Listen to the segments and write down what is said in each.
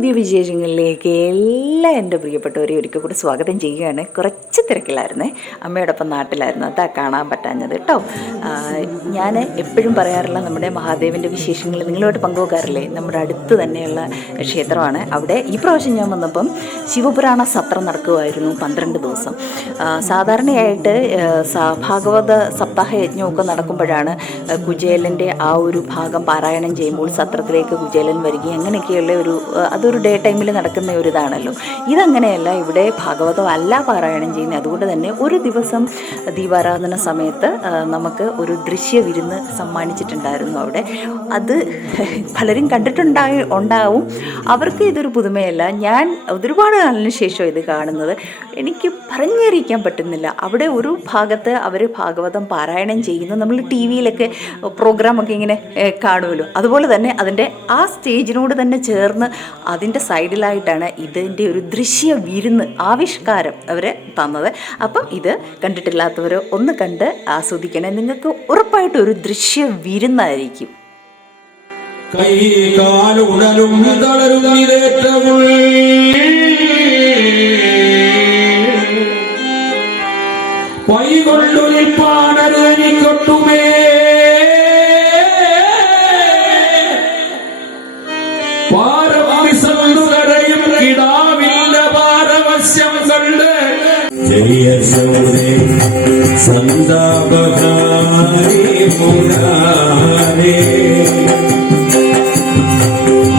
പുതിയ വിശേഷങ്ങളിലേക്ക് എല്ലാ എൻ്റെ പ്രിയപ്പെട്ടവരെ ഒരിക്കൽ കൂടി സ്വാഗതം ചെയ്യുകയാണ്. കുറച്ച് തിരക്കിലായിരുന്നേ, അമ്മയോടൊപ്പം നാട്ടിലായിരുന്നു, അതാ കാണാൻ പറ്റാഞ്ഞത് കേട്ടോ. ഞാൻ എപ്പോഴും പറയാറുള്ള നമ്മുടെ മഹാദേവൻ്റെ വിശേഷങ്ങൾ നിങ്ങളുമായിട്ട് പങ്കുവെക്കാറില്ലേ. നമ്മുടെ അടുത്ത് തന്നെയുള്ള ക്ഷേത്രമാണ്. അവിടെ ഈ പ്രാവശ്യം ഞാൻ വന്നപ്പം ശിവപുരാണ സത്രം നടക്കുമായിരുന്നു 12 ദിവസം. സാധാരണയായിട്ട് ഭാഗവത സപ്താഹ യജ്ഞമൊക്കെ നടക്കുമ്പോഴാണ് കുചേലൻ്റെ ആ ഒരു ഭാഗം പാരായണം ചെയ്യുമ്പോൾ സത്രത്തിലേക്ക് കുചേലൻ വരികയും അങ്ങനെയൊക്കെയുള്ള അതൊരു ഡേ ടൈമിൽ നടക്കുന്ന ഒരു ഇതാണല്ലോ. ഇതങ്ങനെയല്ല, ഇവിടെ ഭാഗവതം അല്ല പാരായണം ചെയ്യുന്നത്. അതുകൊണ്ട് തന്നെ ഒരു ദിവസം ദീപാരാധന സമയത്ത് നമുക്ക് ഒരു ദൃശ്യ വിരുന്ന് സമ്മാനിച്ചിട്ടുണ്ടായിരുന്നു അവിടെ. അത് പലരും ഉണ്ടാവും. അവർക്ക് ഇതൊരു പുതുമയല്ല. ഞാൻ ഒരുപാട് കാലത്തിന് ശേഷം ഇത് കാണുന്നത്. എനിക്ക് പറഞ്ഞറിയിക്കാൻ പറ്റുന്നില്ല. അവിടെ ഒരു ഭാഗത്ത് അവർ ഭാഗവതം പാരായണം ചെയ്യുന്നു. നമ്മൾ ടി വിയിലൊക്കെ പ്രോഗ്രാമൊക്കെ ഇങ്ങനെ കാണുമല്ലോ, അതുപോലെ തന്നെ അതിൻ്റെ ആ സ്റ്റേജിനോട് തന്നെ ചേർന്ന് അതിൻ്റെ സൈഡിലായിട്ടാണ് ഇതിൻ്റെ ഒരു ദൃശ്യ വിരുന്ന് ആവിഷ്കാരം അവർ തന്നത്. അപ്പം ഇത് കണ്ടിട്ടില്ലാത്തവർ ഒന്ന് കണ്ട് ആസ്വദിക്കണേ. നിങ്ങൾക്ക് ഉറപ്പായിട്ടും ഒരു ദൃശ്യ വിരുന്നായിരിക്കും.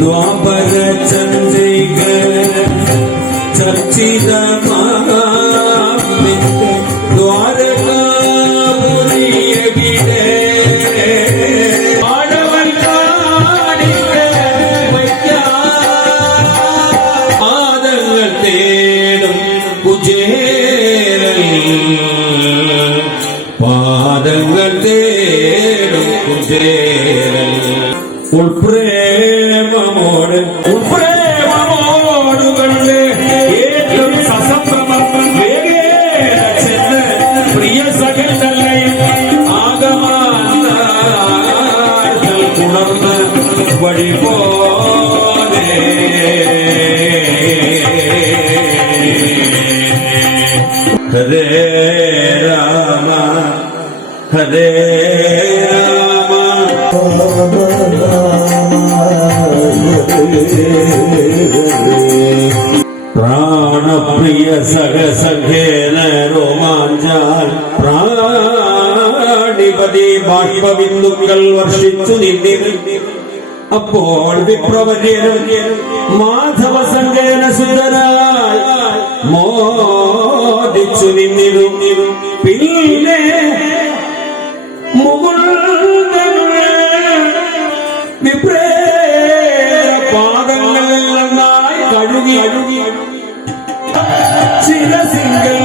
ദ്വാപര ചന്ദ്രിക ചർച്ചിത പാദങ്ങൾ തേടും കുചേലൻ ഉൾപ്രേമോട് കണ്ട് ഏറ്റവും സസംഭ്രമം വേഗേന ചെന്ന് പ്രിയ സകലയും ആഗമാർത്തൽ ഉണർന്ന് വഴി പോലെ ഹരേ രാമ ഹരേ രാമ പ്രാണപ്രിയ സഹസഖേന രോമാഞ്ചാൽ പ്രാണിപതി ബാഷ്പബിന്ദുക്കൾ വർഷിച്ചു നിന്നിരു. അപ്പോൾ വിപ്രവര്യനും മാധവ സംഗേന സുന്ദരായി മോദിച്ചു നിന്നിരു. പിന്നെ വിപ്രേര പാദങ്ങൾ നന്നായി കഴുകി ശിരസിംഗൽ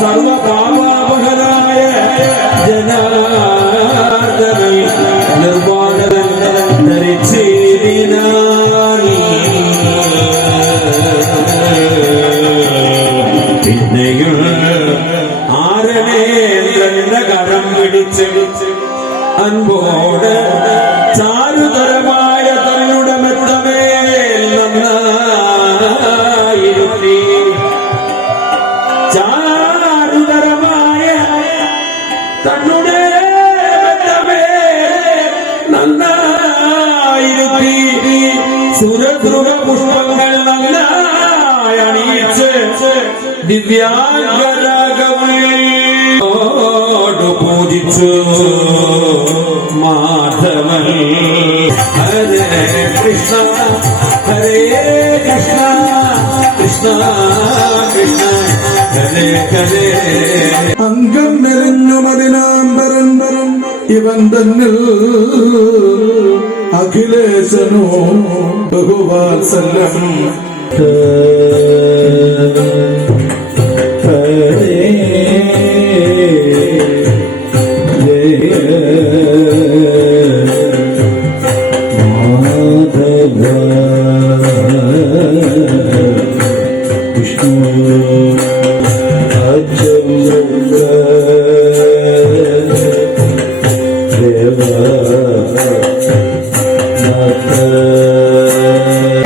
സർവകാമാപഹരായ ജനാർദ്ദനൻ നിർവാണൻ ധരിച്ചിരിനാൽ പിന്നെയും ആരണേന്ദ്രന്റെ കരം പിടിച്ച് അൻപോട് ചാരുതരമായ തന്നുടെ മെത്തമേൽ നന്നായിരുത്തി. ചാരുതരമായ തന്നുടെ മെത്തമേൽ നന്നായിരുത്തി. സുരദ്രുവ പുഷ്പങ്ങൾ നന്നായി അണിയിച്ച് ദിവ്യാംഗരാഗമോട് പൂജിച്ചു മാധവൻ. ഹരേ കൃഷ്ണ ഹരേ കൃഷ്ണ കൃഷ്ണ കൃഷ്ണ ഹരേ ഹരേ. അംഗം നിറഞ്ഞു മതിനാംബരൻ ഇവൻ തന്നിൽ അഖിലേശനോ ബഹുവാത്സല്യം.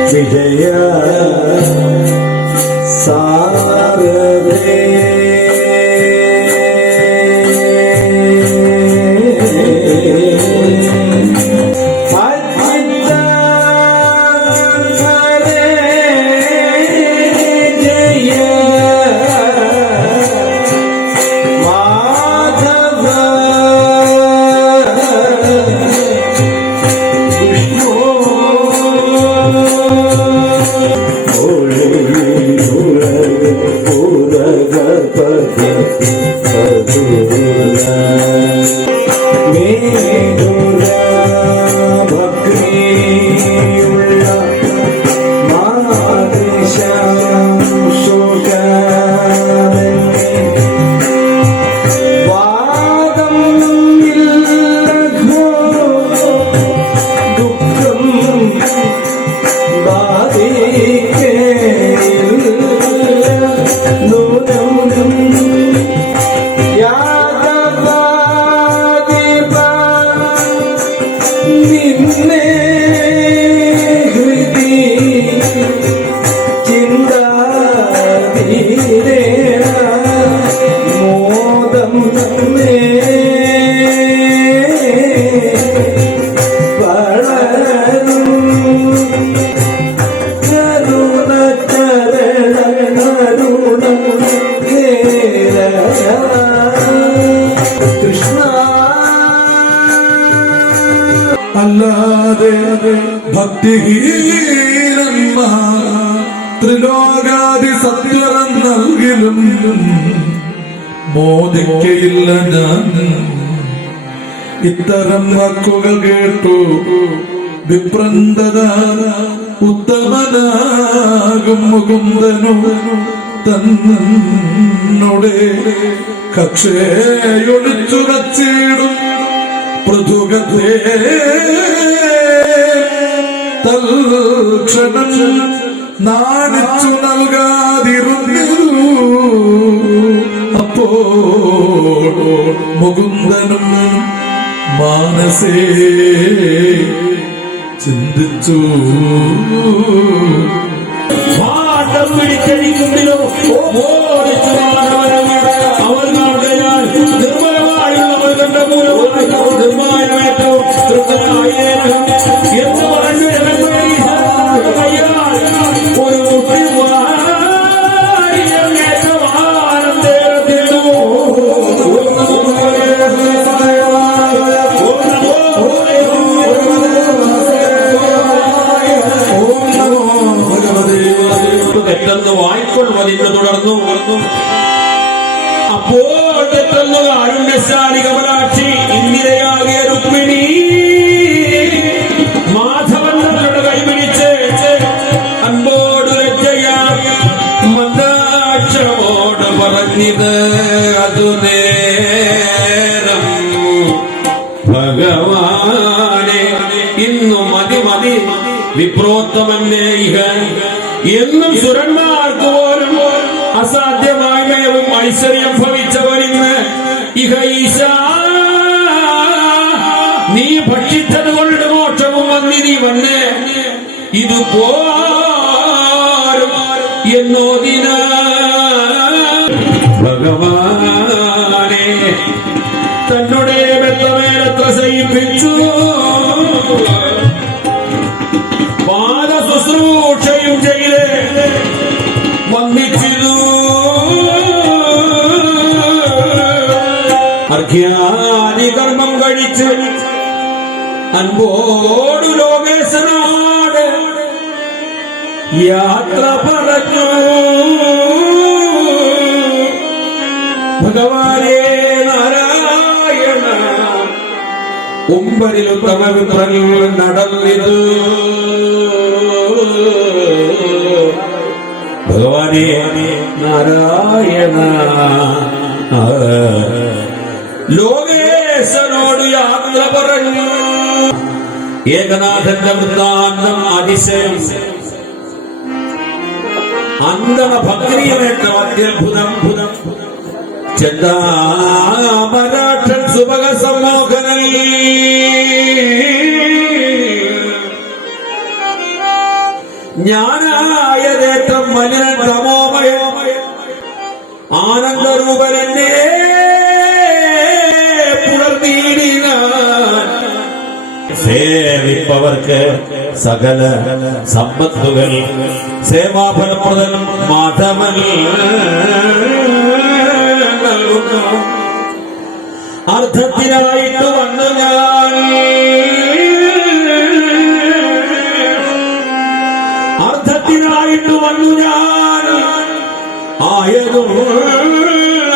വിജയ സാരഥേ അല്ലാതെ ഭക്തിഹീനന്മാർ ത്രിലോകാദി സത്വരം നൽകിലും മോദിക്കയില്ല ഞാൻ. ഇത്തരം വാക്കുകൾ കേട്ടു വിപ്രന്തത ഉത്തമനാകും മുകുന്ദനു തന്നോടെ കക്ഷയൊഴിച്ചു വച്ചിടും പൃഥുഗത്തെ തൽക്ഷണം നാണിച്ചു നൽകാതിരുന്നിരു. അപ്പോൾ മുകുന്ദനും മാനസേ ചിന്തിച്ചു. തെറ്റെന്ന് വായ്ക്കൊള്ളുവതിന് തുടർന്നു. അപ്പോൾ തെറ്റെന്നു കാരുണ്യശാലി കമലാക്ഷി ഇന്ദിരയാകിയ രുക്മിണി മാധവൻ തങ്ങളുടെ കൈപിടിച്ച് അൻപോട് ലജ്ജയാ മന്ദാക്ഷരമോട് പറഞ്ഞത് അതു നേരം ഭഗവാനെ ഇന്നു മതി മതി വിപ്രോത്തമന്നെ ഇഹ എന്നും സുരന്മാർക്ക് പോലും അസാധ്യമായവും ഐശ്വര്യം ഭവിച്ചവരിന്ന് ഇഹ ഈശ നീ ഭക്ഷിച്ചത് കൊണ്ട് മോക്ഷവും വന്നിനി വന്ന് ഇത് പോരും എന്നോദിന ഭഗവാനെ തന്നോടെ മെത്തമേലത്ര സഹിപ്പിച്ചു. ശുശ്രൂഷയും ചെയ്ത് വന്നിച്ചിരു. അർഘ്യാദി കർമ്മം കഴിച്ച് അൻപോടു ലോകേശനോട് യാത്ര പറഞ്ഞു. ഭഗവാനേ നാരായണ ഉമ്പരിലുത്തമ വിപ്രങ്ങൾ നടന്നിത്. ഭഗവാനേ നാരായണ ലോകേശനോട് യാത്ര പറഞ്ഞു. ഏകനാഥന്റെ വൃത്താന്തം അതിശയം അന്തണ ഭക്തിയമേറ്റ അത്യത്ഭുതം ചെന്താമരാഠൻ സുഭഗ സമ്മോഹനൽ ഞാനായതേറ്റം മലിനൻ തമോമയ ആനന്ദരൂപനെന്നെ പുലർന്നീടിനാൻ സേവിപ്പവർക്ക് സകല സമ്പത്തുകൾ സേവാഫലം മുതൽ മാധവൻ നൽകുന്നു. അർത്ഥത്തിനായിട്ട് വന്നു ഞാൻ ആയതും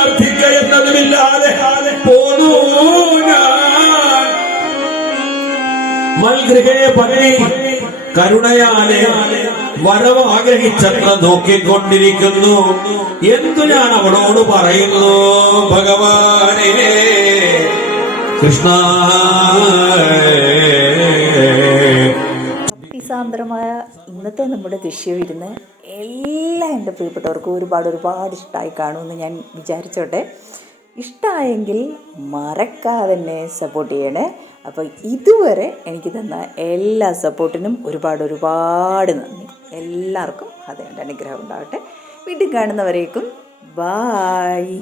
അർത്ഥിക്ക എന്നതുമില്ലാതെ പോന്നു ഞാൻ. മൽഗൃഹേ പണി കരുണയാലെ വരവ് ആഗ്രഹിച്ചെത്ര നോക്കിക്കൊണ്ടിരിക്കുന്നു. എന്തു ഞാൻ അവളോട് പറയുന്നു ഭഗവാനേ കൃഷ്ണ. സാന്ദ്രമായ ഇന്നത്തെ നമ്മുടെ ദൃശ്യവിരുന്ന് എല്ലാം എൻ്റെ പ്രിയപ്പെട്ടവർക്കും ഒരുപാട് ഇഷ്ടമായി കാണുമെന്ന് ഞാൻ വിചാരിച്ചോട്ടെ. ഇഷ്ടമായെങ്കിൽ മറക്കാതെ തന്നെ സപ്പോർട്ട് ചെയ്യണേ. അപ്പോൾ ഇതുവരെ എനിക്ക് തന്ന എല്ലാ സപ്പോർട്ടിനും ഒരുപാട് നന്ദി. എല്ലാവർക്കും അതിൻ്റെ അനുഗ്രഹം ഉണ്ടാവട്ടെ. വീണ്ടും കാണുന്നവരേക്കും ബായ്.